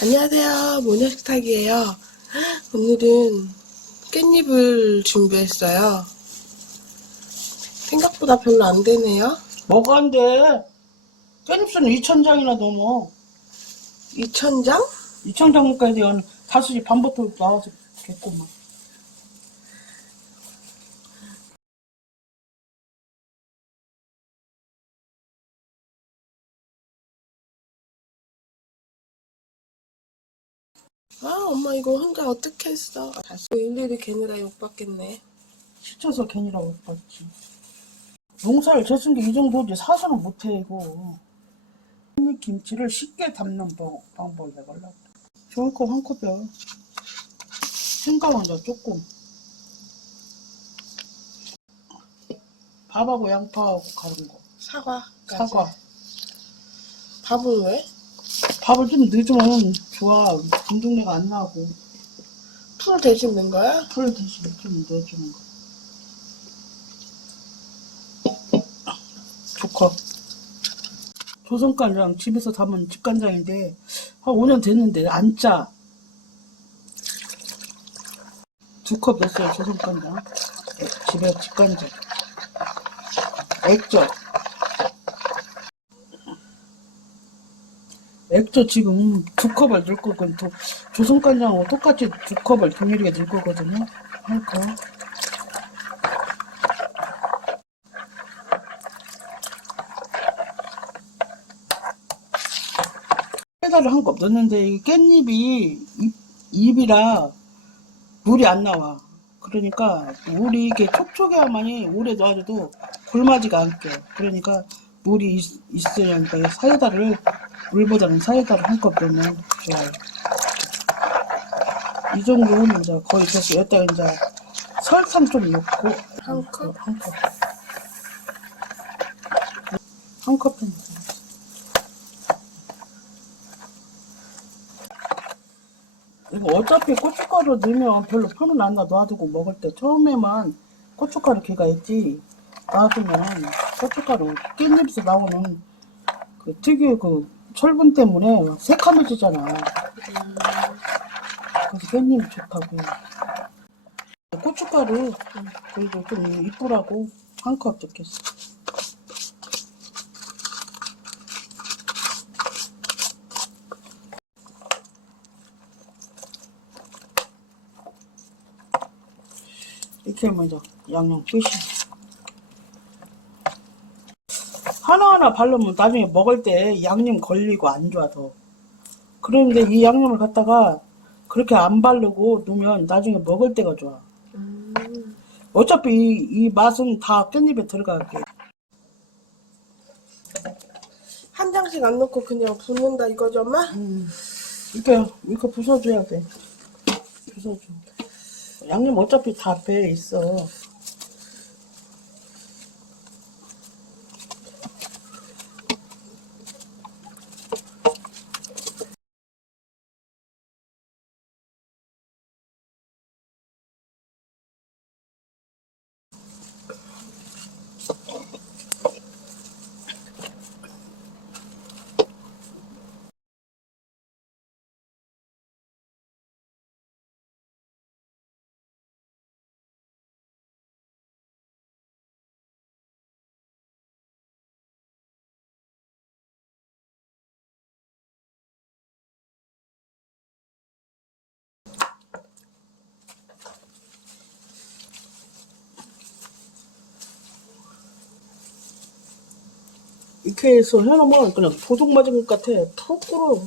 안녕하세요. 모녀식탁이에요. 오늘은 깻잎을 준비했어요. 생각보다 별로 안 되네요. 뭐가 안 돼? 깻잎수는 2천장이나 넘어. 2,000장? 2천장까지 한 5시 반부터 나와서 겠구만. 아, 엄마 이거 혼자 어떻게 했어? 다시 일일이 개느라 욕받겠네. 시쳐서 괜히라고 봤지. 농사를 졌은 게 이 정도지 사서는 못해 이거. 깻잎 김치를 쉽게 담는 방- 방법을 해보려고. 좋을 거한 컵이야. 생강은 더 조금. 밥하고 양파하고 가른 거. 사과. 사과. 밥은 왜? 밥을 좀 늦으면 좋아. 분동내가 안 나고. 풀 대신 넣은 거야? 풀 대신 좀 넣어주는 거. 조커. 조선간장 집에서 담은 집간장인데 한 5년 됐는데 안 짜. 두 컵 넣었어요 조선간장. 에, 집에 집간장. 액젓. 액젓 지금 두 컵을 넣을 거거든. 도- 조선간장하고 똑같이 두 컵을 동일하게 넣을 거거든요. 한 컵. 페달을 한 컵 넣었는데 이 깻잎이 잎, 잎이라 물이 안 나와. 그러니까 물이 이게 촉촉해야만이 오래 놔둬도 골마지가 않게. 그러니까 물이 있, 이 사이다를 물보다는 사이다를 한 컵 넣으면 좋아요. 이 정도는 이제 거의 됐어. 여기다가 이제 설탕 좀 넣고 한 컵? 한 컵. 한 컵 정도. 이거 어차피 고춧가루 넣으면 별로 표는 안 나. 놔두고 먹을 때 처음에만 고춧가루 기가 있지. 놔두면 고춧가루 깻잎에서 나오는 그 특유의 그 철분 때문에 새카매 지잖아. 그래서 깻잎이 좋다고. 고춧가루 그리고 좀 이쁘라고 한 컵 넣겠어. 이렇게 이제 양념 끝이. 하나하나 바르면 나중에 먹을 때 양념 걸리고 안 좋아 더. 그런데 이 양념을 갖다가 그렇게 안 바르고 놓으면 나중에 먹을 때가 좋아. 음, 어차피 이, 이 맛은 다 깻잎에 들어가게. 한 장씩 안 넣고 그냥 붓는다 이거죠, 엄마? 이렇게, 이렇게 부숴줘야 돼. 부숴줘. 양념 어차피 다 배에 있어. 이렇게 해서 해놓으면 그냥 도둑 맞은 것 같아. 푹 끓어.